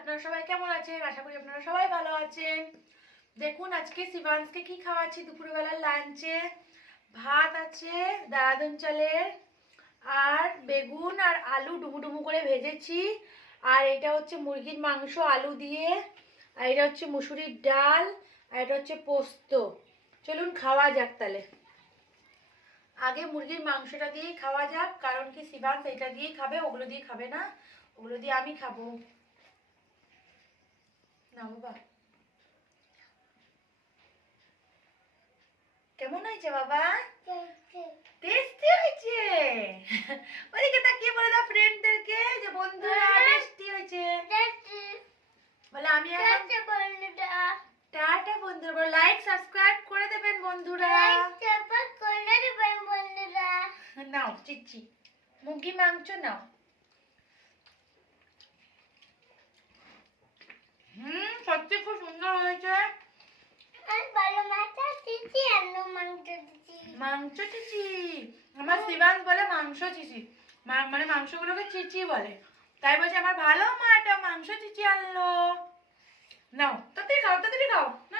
আপনারা সবাই কেমন আছেন? আশা করি আপনারা সবাই ভালো আছেন। দেখুন আজকে শিবাংশকে কি খাওয়াচ্ছি দুপুরবেলার লাঞ্চে। ভাত আছে দানাদার চালের, আর বেগুন আর আলু ডুমু করে ভেজেছি, আর এটা হচ্ছে মুরগির মাংস আলু দিয়ে, আর এটা হচ্ছে মুসুরির ডাল, আর এটা হচ্ছে পোস্ত। চলুন খাওয়া যাক তাহলে। আগে মুরগির মাংসটা দিয়েই খাওয়া যাক, কারণ কি শিবাংশ এটা দিয়েই খাবে, ওগুলো দিয়ে খাবে না, ওগুলো দিয়ে আমি খাবো। না বাবা, কেমন হয়েছে বাবা? টেস্টি হয়েছে। ওদিকে তাকিয়ে বলে দাও ফ্রেন্ডদেরকে যে বন্ধুরা টেস্টি হয়েছে। বলে আমি এখন টাটা বন্ধুরা, বলে লাইক সাবস্ক্রাইব করে দেবেন বন্ধুরা। নাও চিচি মুরগি মাংস নাও। সত্যি খুব সুন্দর হয়েছে। মাংস চিচি, আমার শিবাংশ বলে মাংস চিচি, মানে মাংসগুলোকে চিচি বলে, তাই বলছে আমার ভালো মা এটা মাংস চিচি আনলো। নাও তাড়াতাড়ি খাও, তাড়াতাড়ি খাও। না